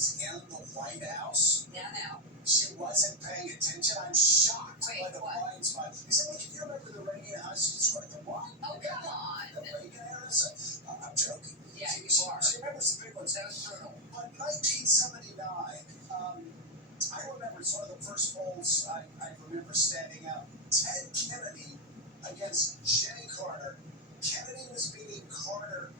was in the White House. Now. She wasn't paying attention. I'm shocked by the What? blind spot. You said, "Can you remember the Reagan House?" She scored the what? Oh, come on. The Reagan era? I'm joking. Yeah, you are. She remembers the big ones. That was brutal. But 1979, I remember it's one of the first polls I remember standing out. Ted Kennedy against Jimmy Carter. Kennedy was beating Carter